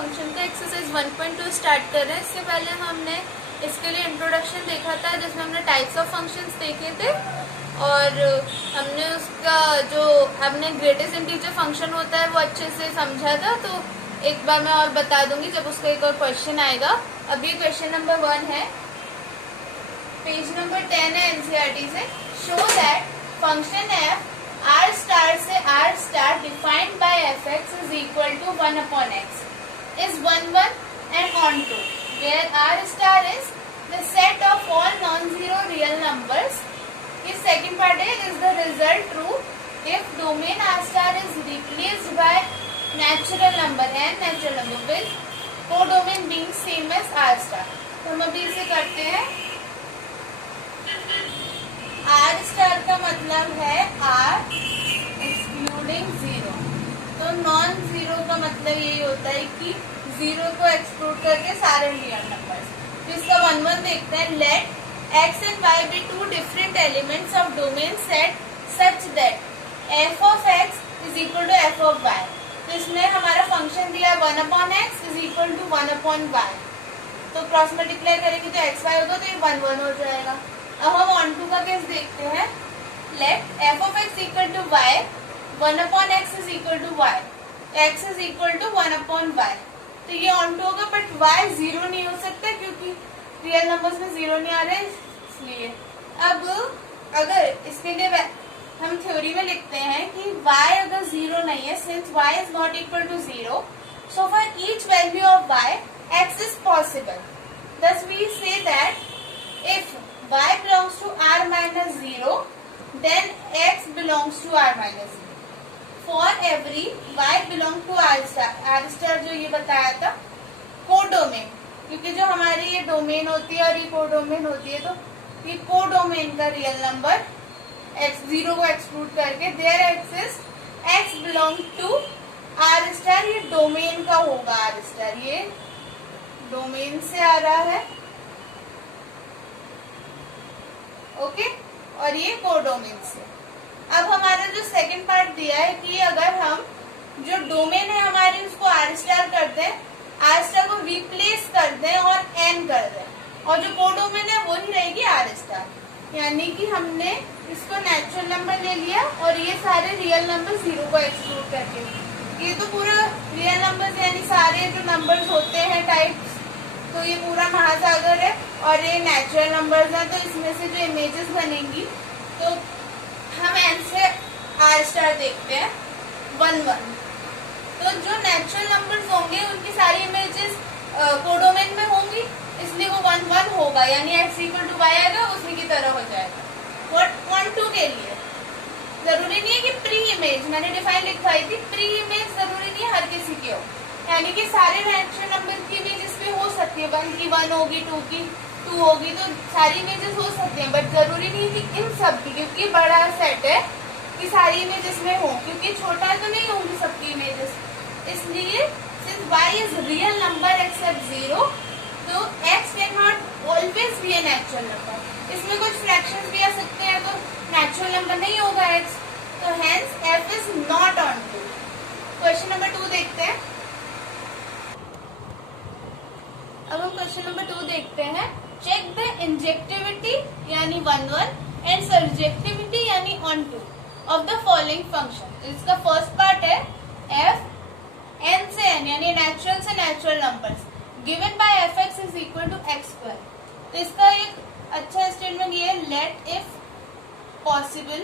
Function का exercise 1.2 start कर रहे हैं। इससे पहले हमने इसके लिए इंट्रोडक्शन देखा था, जिसमें हमने टाइप्स ऑफ फंक्शंस देखे थे और हमने उसका जो हमने ग्रेटेस्ट इंटीजर फंक्शन होता है वो अच्छे से समझा था। तो एक बार मैं और बता दूंगी जब उसका एक और क्वेश्चन आएगा। अभी क्वेश्चन नंबर 1 है, पेज नंबर 10 है एनसीईआरटी से। Show that function F R star से R star defined by F x is equal to 1/x is 1 1 and on to where r star is the set of all non-zero real numbers. ये second part है, is the result true if domain r star is replaced by natural number and natural number with codomain being same as r star. तो हम अभी इसे करते हैं। r star का मतलब है r excluding 0, तो नॉन जीरो का मतलब यही होता है कि जीरो को एक्सक्लूड करके सारे रियल नंबर्स। तो इसका 1 1 देखते हैं। Let x and y be two different elements of domain set such that f of x is equal to f of y। तो इसमें हमारा फंक्शन दिया 1/x is equal to 1/y। तो क्रॉस मल्टीप्लाई करेंगे तो x y होगा, तो ये 1 1 हो जाएगा। अब हम ऑन टू का केस देखते हैं। Let f of x equal to y 1/x is equal to y, x is equal to 1/y। तो ये ऑन टू होगा, बट y 0 नहीं हो सकता क्योंकि रियल नंबर्स में 0 नहीं आ रहे, इसलिए। अब अगर इसके लिए हम थ्योरी में लिखते हैं कि y अगर 0 नहीं है, since y is not equal to 0, so for each value of y x is possible. thus we say that if y belongs to r minus 0 then x belongs to r minus 0 for every y belong to r star। r star जो ये बताया था codomain, क्योंकि जो हमारी ये domain होती है और ये कोडोमेन होती है, तो ये कोडोमेन का रियल नंबर x 0 को एक्सक्लूड करके there x is x belong to r star. ये डोमेन का होगा r स्टार, ये डोमेन से आ रहा है, ओके, और ये कोडोमेन से। अब हमारा जो सेकंड पार्ट दिया है कि अगर हम जो डोमेन है हमारी उसको आर स्टार कर दें, आर स्टार को रिप्लेस कर दें और एन कर दें, और जो कोडोमेन है वो ही रहेगी आर स्टार। यानी कि हमने इसको नेचुरल नंबर ले लिया और ये सारे रियल नंबर 0 को एक्सक्लूड करके। ये तो पूरा रियल नंबर यानी सारे जो नंबर्स होते हैं टाइप्स, तो ये पूरा महासागर है और ये नेचुरल नंबर्स हैं। तो इसमें से जो इमेजेस बनेंगी, तो हम एन से आर स्टार देखते हैं 1 1। तो जो नेचुरल नंबर्स होंगे उनकी सारी इमेजेस कोडोमेन में होंगी, इसलिए वो 1 1 होगा, यानी x इक्वल टू y आएगा, उसी की तरह हो जाएगा। और 1 2 के लिए जरूरी नहीं है कि प्री इमेज, मैंने डिफाइन लिखवाई थी, प्री इमेज जरूरी नहीं है हर किसी की हो, यानी कि सारे नेचुरल नंबर की इमेजेस पे हो सकती है। 1 की 1 होगी, 2 की 2 होगी, तो सारी इमेजेस हो सकती हैं, बट जरूरी नहीं कि इन सब की, क्योंकि बड़ा सेट है कि सारी इमेजेस में हो, क्योंकि छोटा तो नहीं होंगी सबकी इमेजेस। इसलिए since y is real number except 0, तो x can not always be a natural number. इसमें कुछ फ्रैक्शंस भी आ सकते हैं, तो नेचुरल नंबर नहीं होगा x, तो hence f is not on to. Question number 2 देखते हैं। अब हम क्वेश्चन नंबर 2 देखते हैं। चेक द इंजेक्टिविटी यानी 1 1 एंड सर्जेक्टिविटी यानी on to of the following function. इसका फर्स्ट पार्ट है f n से n यानी नेचुरल से natural numbers given by F x is equal to x square. तो इसका एक अच्छा स्टेटमेंट ये है, लेट इफ पॉसिबल,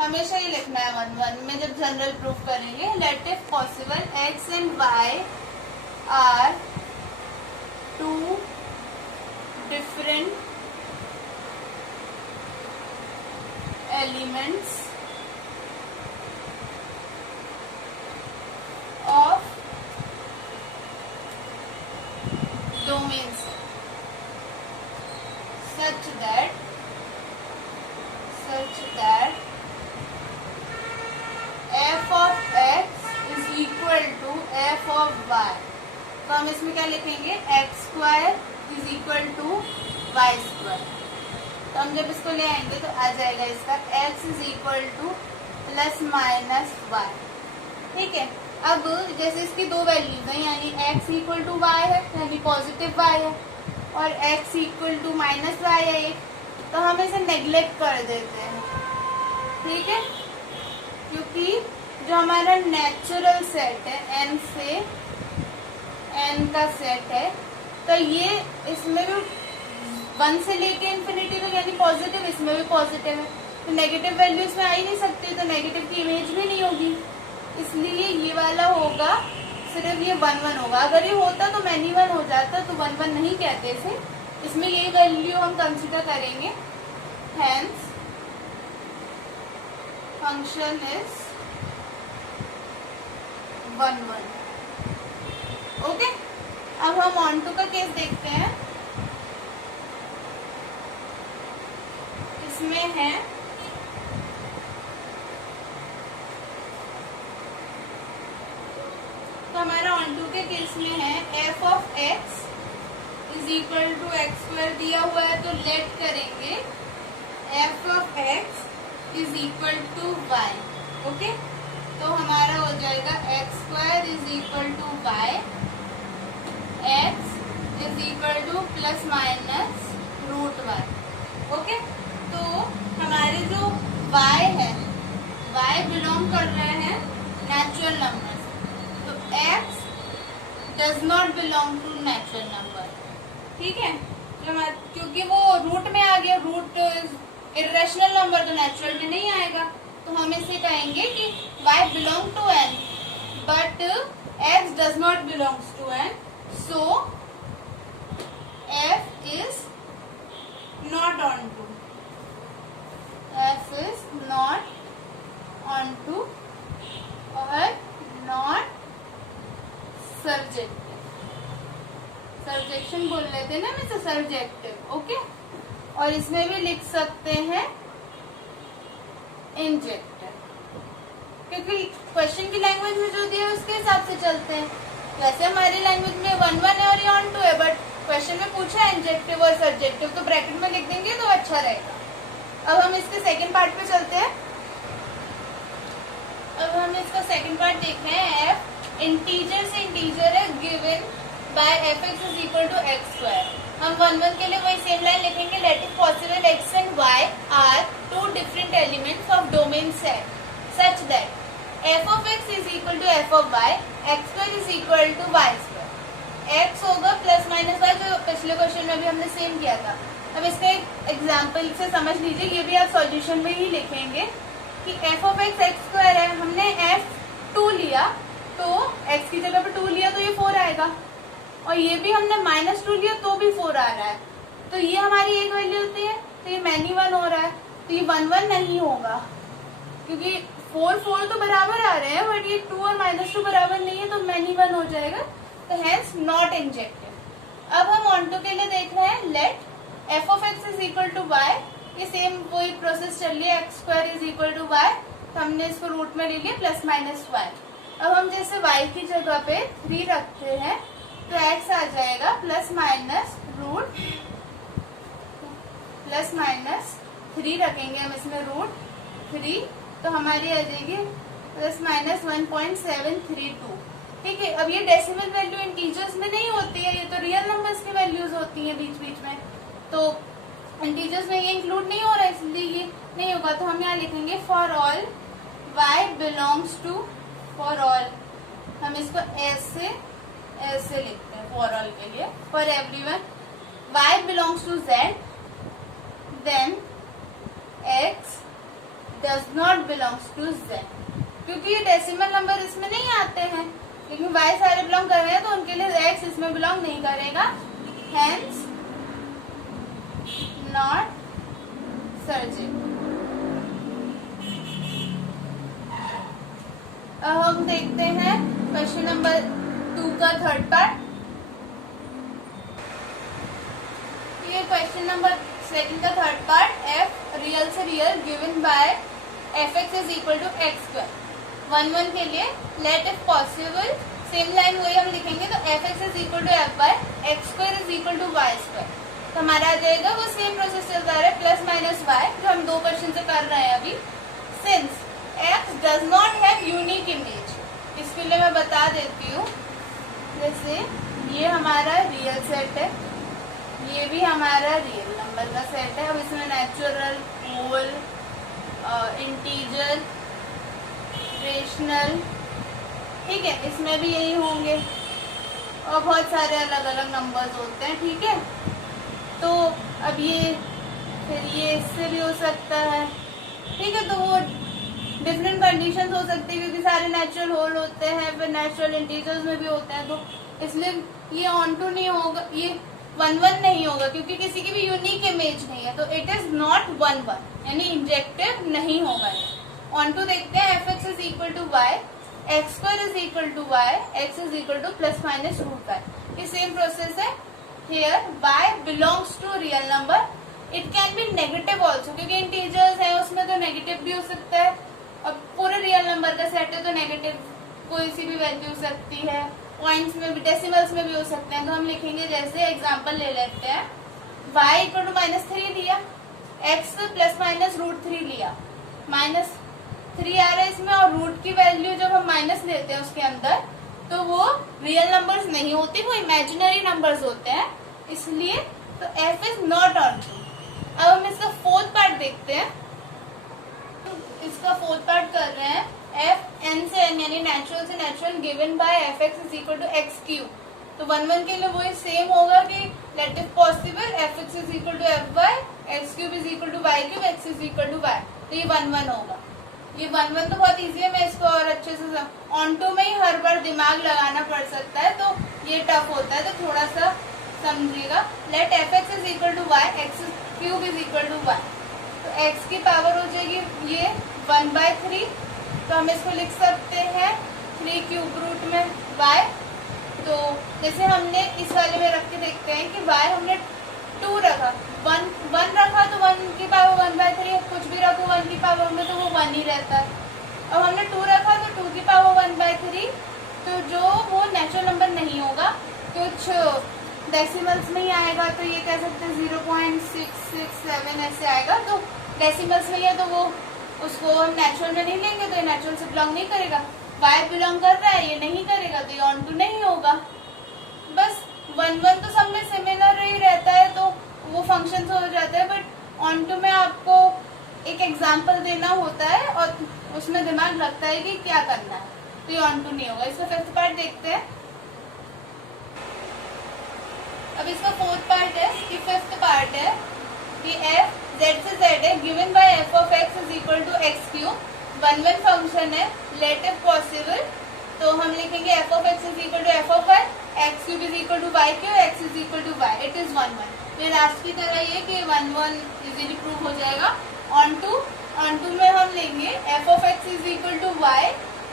हमेशा ही लिखना है 1 1 में जब जनरल प्रूफ करेंगे। Let if possible x and y are two different elements of domains such that f of x is equal to f of y। तो हम इसमें क्या लिखेंगे, x square is equal to y square. तो हम जब इसको ले आएंगे तो आ जाएगा इसका x is equal to plus minus y. ठीक है, अब जैसे इसकी दो वैल्यूज हैं, यानी x इक्वल टू वाई है, यानी पॉजिटिव y है, और x equal to minus y है एक, तो हम इसे नेग्लेक्ट कर देते हैं, ठीक है, क्योंकि जो हमारा नेचुरल सेट है n से n का सेट है, तो ये इसमें भी 1 से लेके इन्फिनिटी तक यानी पॉजिटिव, इसमें भी पॉजिटिव है, तो नेगेटिव वैल्यू इसमें आ ही नहीं सकती, तो नेगेटिव की इमेज भी नहीं होगी, इसलिए ये वाला होगा, सिर्फ ये 1 1 होगा। अगर ये होता तो मैनी 1 हो जाता, तो 1 1 नहीं कहते इसे, इसमें यही वैल्यू हम कंसिडर करेंगे। Hence function is 1 1। ओके, अब हम ऑन टू का केस देखते हैं। इसमें है तो हमारा ऑन टू के केस में है f of x is equal to x square दिया हुआ है, तो लेट करेंगे f of x is equal to y। Okay, तो हमारा हो जाएगा x square is equal to y, x is equal to plus minus root y. Okay, तो हमारे जो y है, y बिलोंग कर रहे हैं नेचुरल नंबर, तो x does not belong to natural number, ठीक है, क्योंकि वो रूट में आ गया, रूट इरेशनल नंबर तो नेचुरल में नहीं आएगा, तो हम इसे कहेंगे कि y belong to n but x does not belongs to n, so f is not on to, f is not onto और not subjective, subjection बोल लेते ना मैं, subjective। ओके, और इसमें भी लिख सकते हैं इंजेक्टिव, क्योंकि क्वेश्चन की लैंग्वेज में जो दिया है उसके हिसाब से चलते हैं। वैसे हमारी लैंग्वेज में 1 1 है और ये ऑन टू है, बट क्वेश्चन में पूछा है इंजेक्टिव और सब्जेक्टिव, तो ब्रैकेट में लिख देंगे तो अच्छा रहेगा। अब हम इसके सेकंड पार्ट पे चलते हैं। अब हम इसका सेकंड पार्ट देख रहे हैं। f इंटीजर से इंटीजर है, given by f(x) is equal to x square. हम 1 1 के लिए वही सेम लाइन लिखेंगे, let it possible x and y are two different elements of domain set such that f of x is equal to f of y, x square is equal to y square. x होगा plus minus y, जो पिछले question में भी हमने same किया था। अब इसका एक एग्जाम्पल से समझ लीजिए, ये भी आप सॉल्यूशन में ही लिखेंगे कि f of x x square है, हमने f2 लिया तो x की जगह पे 2 लिया तो ये 4 आएगा, और ये भी हमने -2 लिया तो भी 4 आ रहा है, तो ये हमारी एक वैल्यू होती है, तो ये मैनी 1 हो रहा है, तो ये 1 1 नहीं होगा, क्योंकि 4 4 तो बराबर आ रहे हैं, बट ये 2 और -2 बराबर नहीं है, तो मैनी 1 हो जाएगा, तो हेंस नॉट इंजेक्टिव। अब हम ऑन टू के लिए देख रहे हैं, let f of x is equal to y, ये सेम वही प्रोसेस चल रही है, x square is equal to y, तो हमने इसको रूट में ले लिया प्लस माइनस y। अब हम जैसे y की जगह पे 3 रखते हैं, तो x आ जाएगा plus minus root plus minus 3 रखेंगे हम इसमें रूट 3, तो हमारी आ जाएगी प्लस माइनस 1.732। ठीक है, अब ये डेसिमल वैल्यू इंटीजर्स में नहीं होती है, ये तो रियल नंबर्स की वैल्यूज होती हैं बीच बीच में, तो इंटीजर्स में ये इंक्लूड नहीं हो रहा है, इसलिए ये नहीं होगा, तो हम यहाँ लिखेंगे for all y belongs to, for all हम इसको ऐसे लिखते हैं फॉर ऑल के लिए, for everyone y belongs to z, then x does not belongs to z, क्योंकि ये डेसिमल नंबर इसमें नहीं आते हैं, लेकिन y सारे बिलोंग कर रहे हैं, तो उनके लिए x इसमें बिलोंग नहीं करेगा, हेंस नॉट सर्जिक। अब हम देखते हैं क्वेश्चन नंबर 2 का थर्ड पार्ट। ये क्वेश्चन नंबर 2 का थर्ड पार्ट, f रियल से real given by f(x) is equal to x square. 1 1 के लिए let if possible, same line वही हम लिखेंगे, तो f(x) is equal to f by x square is equal to y square, तो हमारा आ जाएगा वो सेम प्रोसेस चलता रहा है, प्लस माइनस y, जो हम 2 क्वेश्चन से कर रहे हैं अभी। Since x does not have unique image, इसके लिए मैं बता देती हूँ। जैसे ये हमारा रियल सेट है, ये भी हमारा रियल नंबर का सेट है। अब इसमें नेचुरल, होल, इंटीजर, रेशनल, ठीक है, इसमें भी यही होंगे और बहुत सारे अलग अलग नंबर्स होते हैं, ठीक है। तो अब ये फिर ये इससे भी हो सकता है, ठीक है। तो वो डिफरेंट कंडीशंस हो सकती है क्योंकि सारे नेचुरल होल होते हैं, फिर नेचुरल इंटीजर्स में भी होते हैं, तो इसलिए ये ऑन टू नहीं होगा, ये 1 1 नहीं होगा क्योंकि किसी की भी यूनिक इमेज नहीं है, तो इट इज नॉट 1 1, यानी इंजेक्टिव नहीं होगा ये। ऑन टू देखते हैं, f x is equal to y, x square is equal to y, x is equal to plus minus root y. ये सेम प्रोसेस है here. Y belongs to real number, it can be negative also क्योंकि integers है उसमें तो negative भी हो सकता है, और पूरे रियल नंबर का सेट है तो नेगेटिव कोई सी भी वैल्यू हो सकती है, पॉइंट्स में भी, डेसिमल्स में भी हो सकते हैं। तो हम लिखेंगे, जैसे एग्जांपल ले लेते हैं, y इक्वल टू -3 लिया, x प्लस माइनस √3 लिया, -3 आ रहा है इसमें, और रूट की वैल्यू जब हम माइनस लेते हैं उसके अंदर तो वो रियल नंबर्स नहीं होती, वो इमेजिनरी नंबर्स होते हैं, इसलिए तो f is not on to. अब हम इसका फोर्थ पार्ट देखते हैं। इसका फोर्थ पार्ट कर रहे हैं, एफ एन से एन यानी नेचुरल से natural given by F x is equal to x cube. तो 1 1 के लिए वही सेम होगा कि let if possible f x is equal to f y, x cube is equal to y cube, x is equal to y. तो ये 1 1 होगा। ये 1 1 तो बहुत इजी है, मैं इसको और अच्छे से ऑन टू में ही हर बार दिमाग लगाना पड़ सकता है, तो ये टफ होता है, तो थोड़ा सा समझिएगा। Let f x is equal to y, x cube is equal to y, तो x की पावर हो जाएगी ये 1/3, तो हम इसको लिख सकते हैं 3 क्यूब रूट में y। तो जैसे हमने इस वाले में रख के देखते हैं कि y हमने 2 रखा, 1 रखा तो 1 की पावर 1/3, कुछ भी रखो 1 की पावर में तो वो 1 ही रहता है। अब हमने 2 रखा तो 2 की पावर 1/3, तो जो वो नेचुरल नंबर नहीं होगा, कुछ डेसिमल्स में ही आएगा, तो ये कह सकते हैं 0.667 ऐसे आएगा। तो डेसिमल्स में है तो वो उसको हम नेचुरल में नहीं लेंगे, तो ये नेचुरल से बिलोंग नहीं करेगा। y बिलोंग कर रहा है, ये नहीं करेगा, तो ये ऑन टू नहीं होगा। बस 1 1 तो सब में सिमिलर ही रहता है, तो वो फंक्शन हो जाता है, बट ऑन टू में आपको एक एग्जाम्पल देना होता है और उसमें दिमाग लगता है कि क्या करना है, तो ये ऑन टू नहीं होगा। इसका फिफ्थ पार्ट देखते हैं। अब इसका फोर्थ पार्ट है कि फिफ्थ पार्ट है कि f z से z है given by f of x is equal to x cube. 1 1 function है, लेट इफ पॉसिबल, तो हम लिखेंगे f of x is equal to f of y, x cube is equal to y cube, x is equal to y, it is 1 1। ये last की तरह ये कि 1 1 easily prove हो जाएगा। ऑन टू में हम लेंगे f of x is equal to y,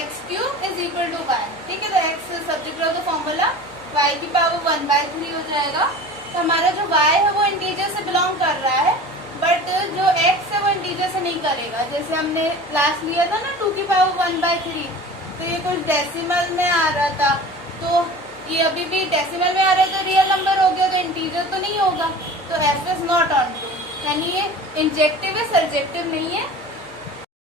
x cube is equal to y, ठीक है। तो x subject of the formula, y की पावर 1/3 हो जाएगा। तो हमारा जो y है वो इंटीजर से बिलोंग कर रहा है, बट जो x है वो इंटीजर से नहीं करेगा। जैसे हमने लास्ट लिया था ना 2 की पावर 1/3, तो ये कुछ डेसिमल में आ रहा था, तो ये अभी भी डेसिमल में आ रहा है, तो रियल नंबर हो गया, तो इंटीजर तो नहीं होगा, तो f is not on to, यानी ये इंजेक्टिव है, सब्जेक्टिव नहीं है।